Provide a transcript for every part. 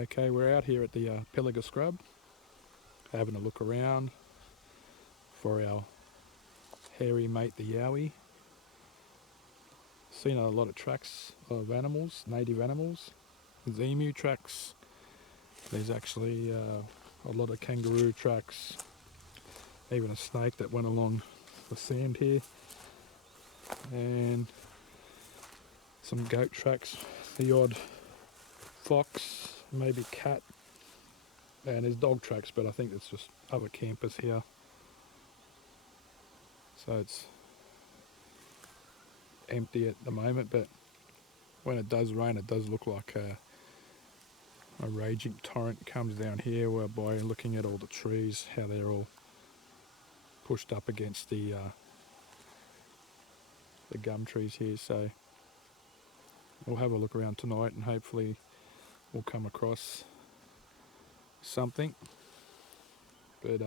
Okay, we're out here at the Pilliga scrub, having a look around for our hairy mate, the Yowie. Seen a lot of tracks of animals, native animals. There's emu tracks. There's actually a lot of kangaroo tracks. Even a snake that went along the sand here. And some goat tracks. The odd fox, maybe cat. And there's dog tracks, but I think it's just other campers here. So it's empty at the moment, but when it does rain, it does look like a raging torrent comes down here, whereby looking at all the trees, how they're all pushed up against the gum trees here. So we'll have a look around tonight and hopefully we'll come across something. But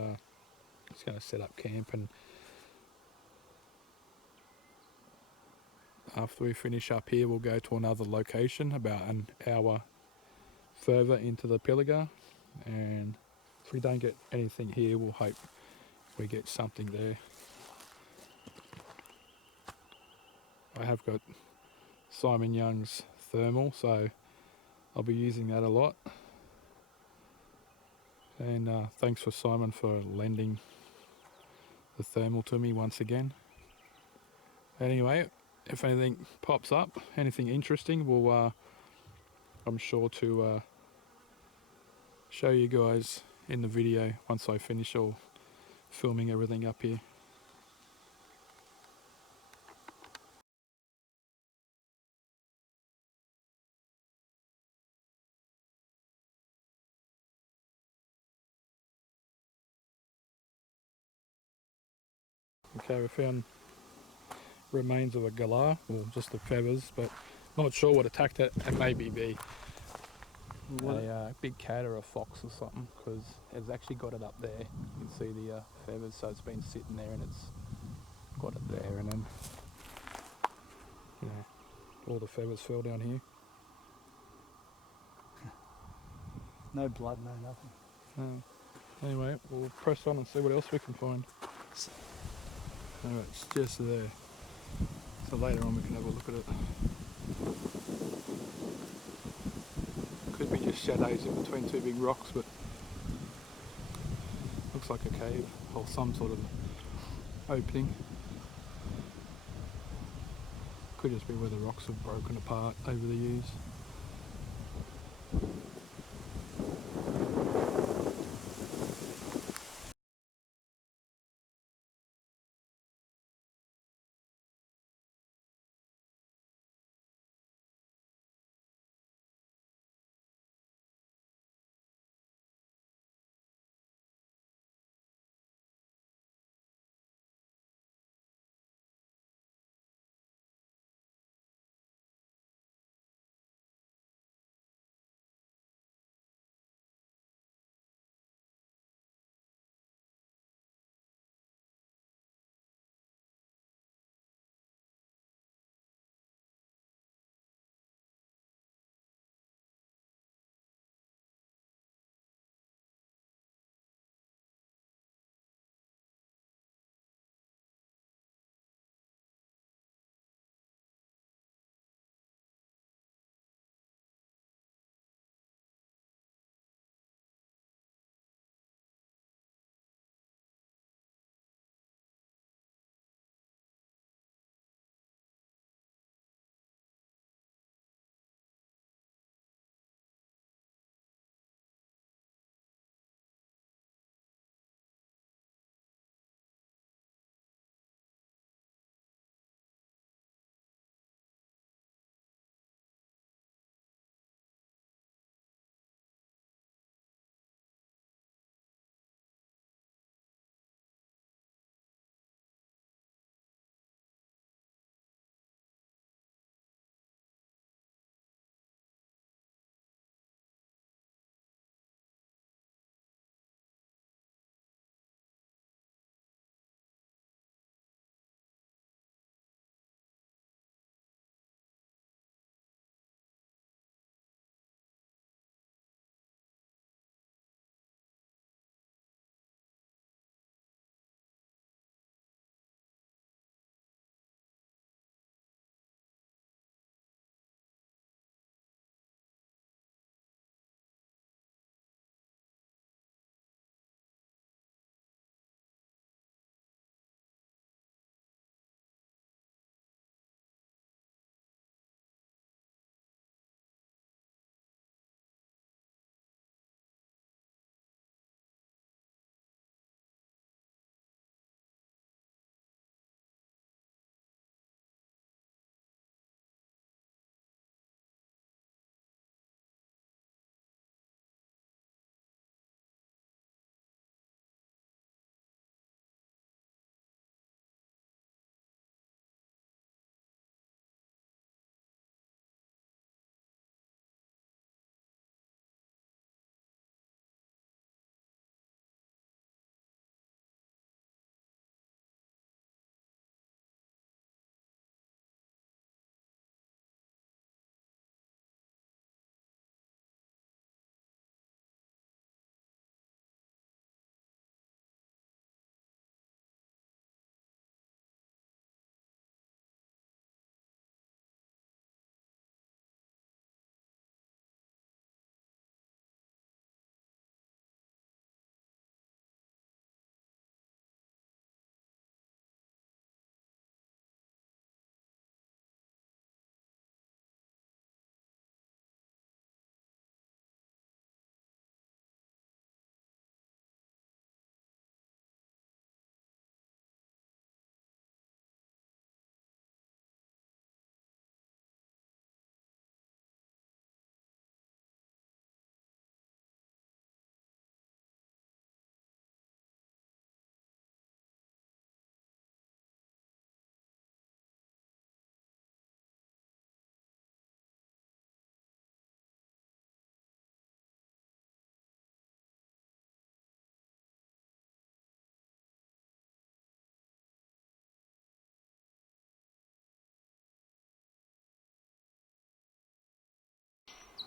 just going to set up camp, and after we finish up here we'll go to another location about an hour further into the Pilliga, and if we don't get anything here we'll hope we get something there. I have got Simon Young's thermal, so I'll be using that a lot. And thanks for Simon for lending the thermal to me once again. Anyway, if anything pops up, anything interesting, we'll I'm sure to show you guys in the video once I finish all filming everything up here. Okay, we found remains of a galah, or just the feathers, but not sure what attacked it. It may be a big cat or a fox or something, because it's actually got it up there. You can see the feathers, so it's been sitting there and it's got it there, and then all the feathers fell down here. No blood, no nothing. Anyway, we'll press on and see what else we can find. Alright, it's just there. So later on we can have a look at it. Could be just shadows in between two big rocks, but looks like a cave or some sort of opening. Could just be where the rocks have broken apart over the years.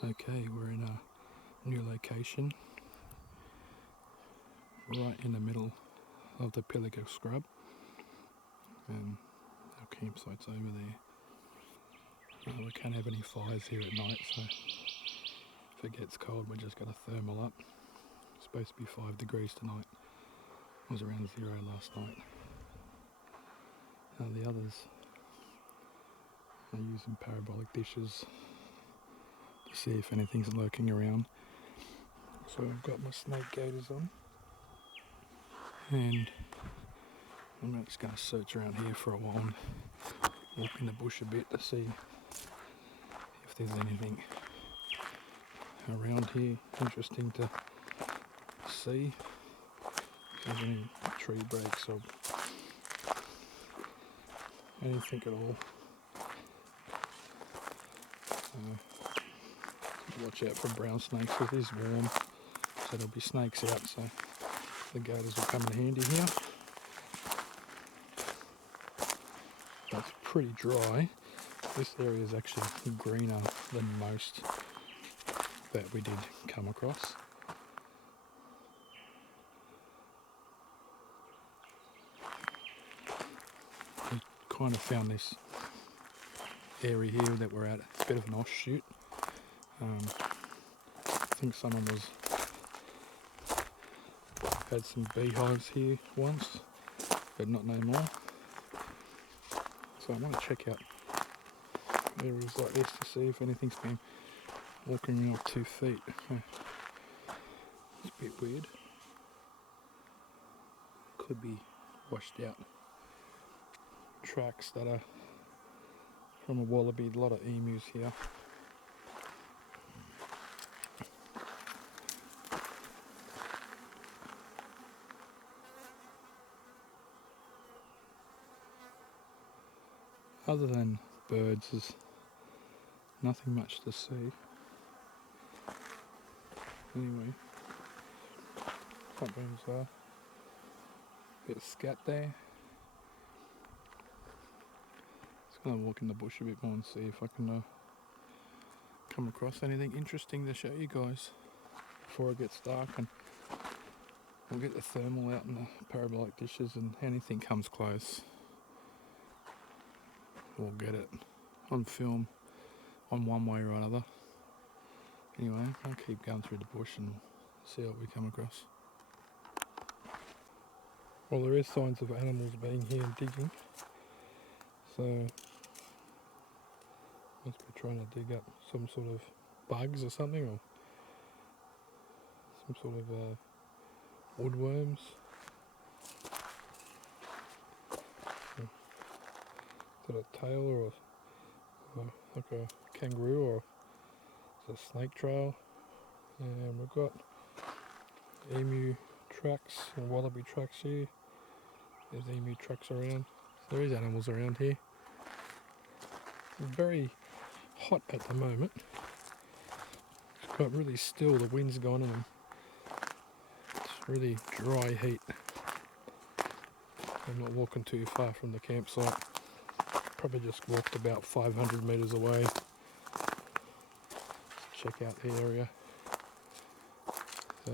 Okay, we're in a new location, right in the middle of the Pilliga scrub, and our campsite's over there. We can't have any fires here at night, so if it gets cold we're just going to thermal up. It's supposed to be 5 degrees tonight. It was around 0 last night. The others are using parabolic dishes to see if anything's lurking around. So I've got my snake gaiters on, and I'm just going to search around here for a while and walk in the bush a bit to see if there's anything around here interesting to see. If there's any tree breaks or anything at all. Watch out for brown snakes. It is warm, so there'll be snakes out, so the gaiters will come in handy here. It's pretty dry. This area is actually greener than most that we did come across. We kind of found this area here that we're at, a bit of an offshoot. I think someone had some beehives here once, but not no more. So I want to check out areas like this to see if anything's been walking off 2 feet. It's a bit weird. Could be washed out tracks that are from a wallaby. A lot of emus here. Other than birds, there's nothing much to see. Anyway, something's a bit of scat there. Just gonna walk in the bush a bit more and see if I can come across anything interesting to show you guys before it gets dark, and we'll get the thermal out and the parabolic dishes, and anything comes close, we'll get it on film on one way or another. Anyway, I'll keep going through the bush and see what we come across. Well, there is signs of animals being here and digging, so must be trying to dig up some sort of bugs or something, or some sort of woodworms. Is that a tail or like a kangaroo, or is it a snake trail? And we've got emu tracks and wallaby tracks here. There's emu tracks around. There is animals around here. It's very hot at the moment. It's got really still, the wind's gone, and it's really dry heat. I'm not walking too far from the campsite. Probably just walked about 500 metres away to check out the area. So,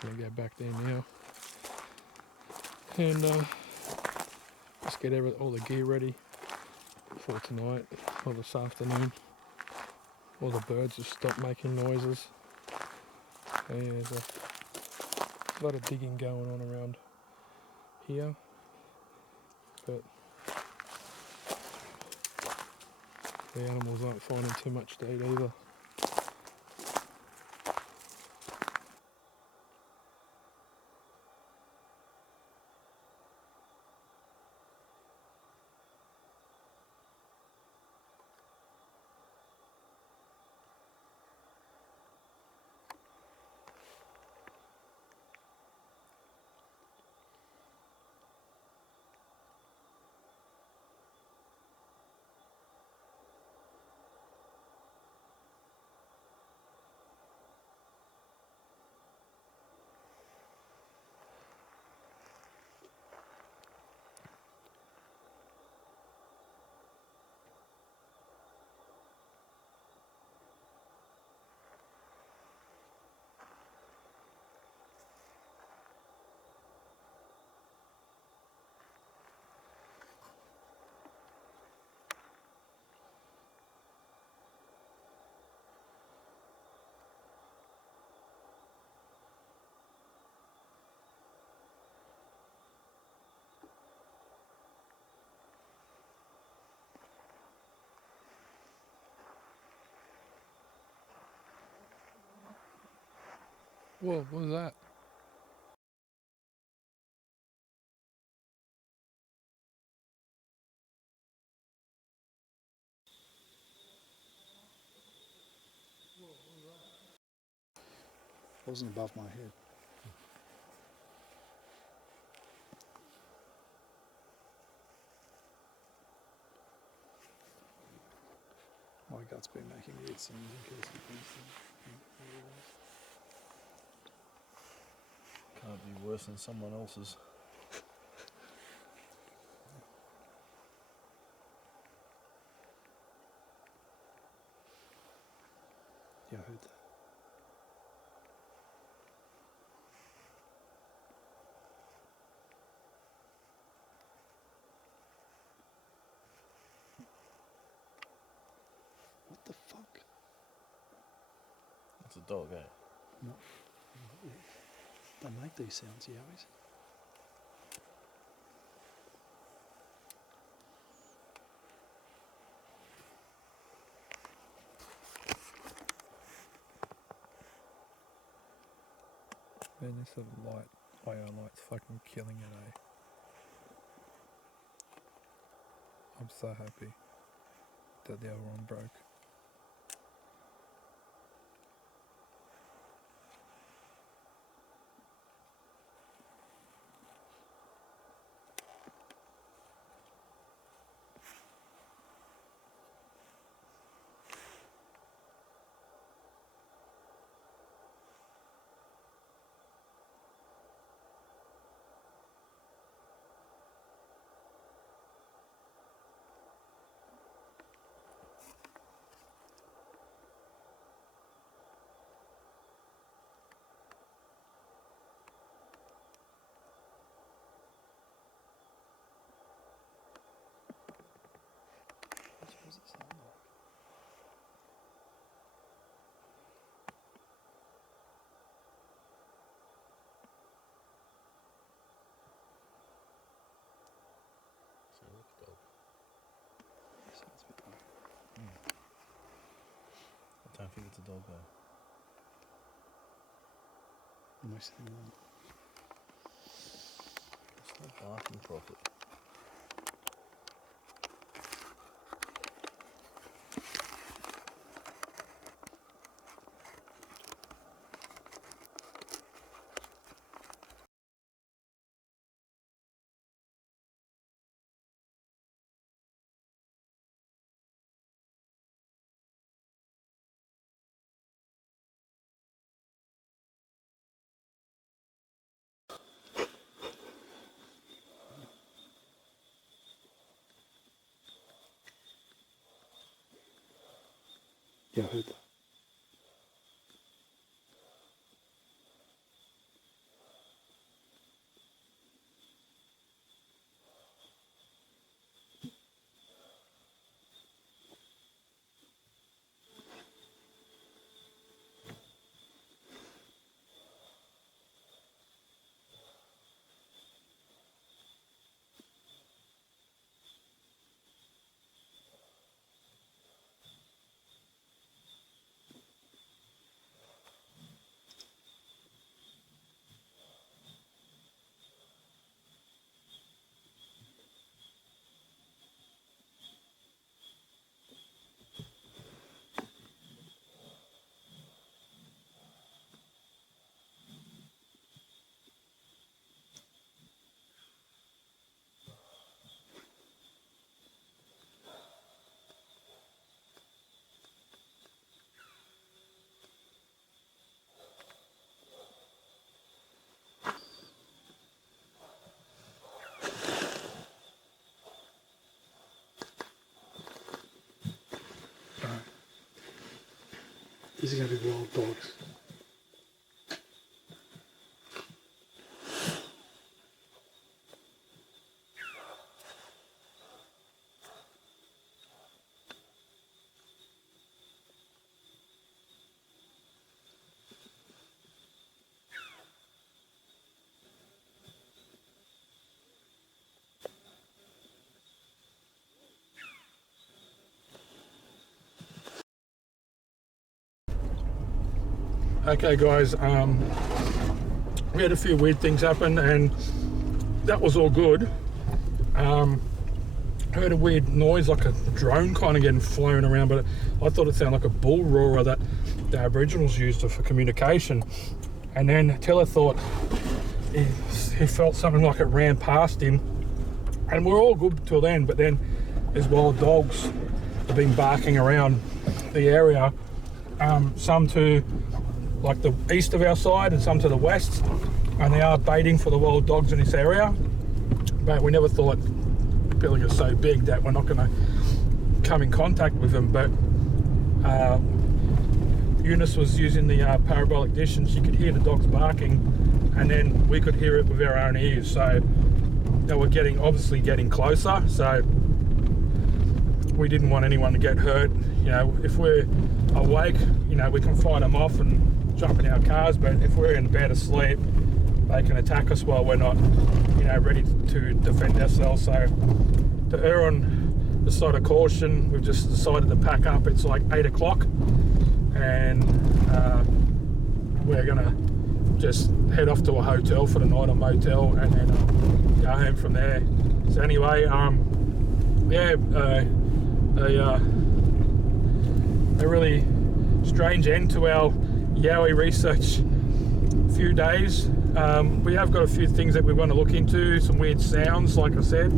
gonna go back there now and just get all the gear ready for tonight or this afternoon. All the birds have stopped making noises. And there's a lot of digging going on around here, but the animals aren't finding too much to eat either. Whoa, what was that? It wasn't above my head. My gut's been making weird sounds in case it comes Can't be worse than someone else's. Yeah, I heard that. What the fuck? It's a dog, eh? No. They make these sounds, Yowies. Man, this little light, IR light's fucking killing it, eh? I'm so happy that the other one broke. What does it sound like? Sounds like a dog. It sounds a bit like I don't think it's a dog though. most of them aren't. It's not barking properly. Yeah, I heard that. Alright. These are going to be wild dogs. Okay guys, we had a few weird things happen and that was all good. Heard a weird noise like a drone kind of getting flown around, but I thought it sounded like a bull roarer that the Aboriginals used for communication. And then Teller thought he felt something like it ran past him, and we're all good till then, but then there's wild dogs have been barking around the area, some to like the east of our side and some to the west, and they are baiting for the wild dogs in this area. But we never thought Pilliga's so big that we're not going to come in contact with them. But Eunice was using the parabolic dish and she could hear the dogs barking, and then we could hear it with our own ears, so they were obviously getting closer. So we didn't want anyone to get hurt. You know, if we're awake, you know, we can fight them off and jump in our cars, but if we're in bed asleep, they can attack us while we're not, you know, ready to defend ourselves. So to err on the side of caution, we've just decided to pack up. It's like 8 o'clock and we're gonna just head off to a hotel for the night, a motel, and then go home from there. So anyway, yeah, a really strange end to our Yowie research few days. We have got a few things that we want to look into, some weird sounds, like I said.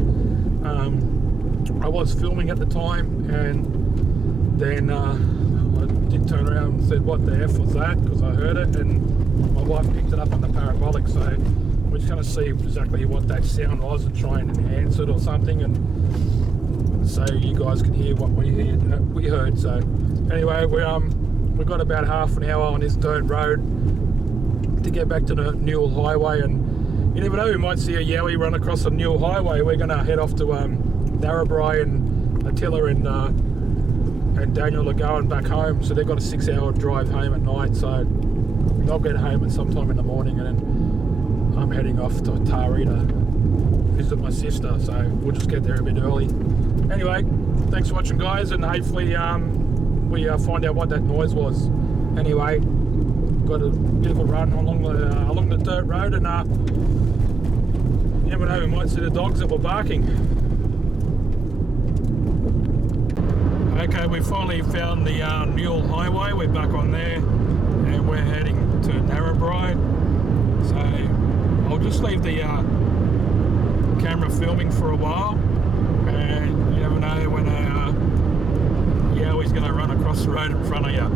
I was filming at the time, and then I did turn around and said, what the F was that? Because I heard it, and my wife picked it up on the parabolic, so we're just going to see exactly what that sound was and try and enhance it or something, and so you guys can hear what we heard. So anyway, we've got about half an hour on this dirt road to get back to the Newell Highway, and you never know, we might see a Yowie run across the Newell Highway. We're going to head off to Narrabri, and Attila and Daniel are going back home, so they've got a 6-hour drive home at night, so I'll get home at some time in the morning, and then I'm heading off to Taree to visit my sister, so we'll just get there a bit early. Anyway, thanks for watching guys, and hopefully we find out what that noise was. Anyway, got a bit of a run along the dirt road, and you never know, we might see the dogs that were barking. Okay, we finally found the Newell Highway. We're back on there, and we're heading to Narrabri. So I'll just leave the camera filming for a while, and you never know when Yowie's going to run across the road in front of you.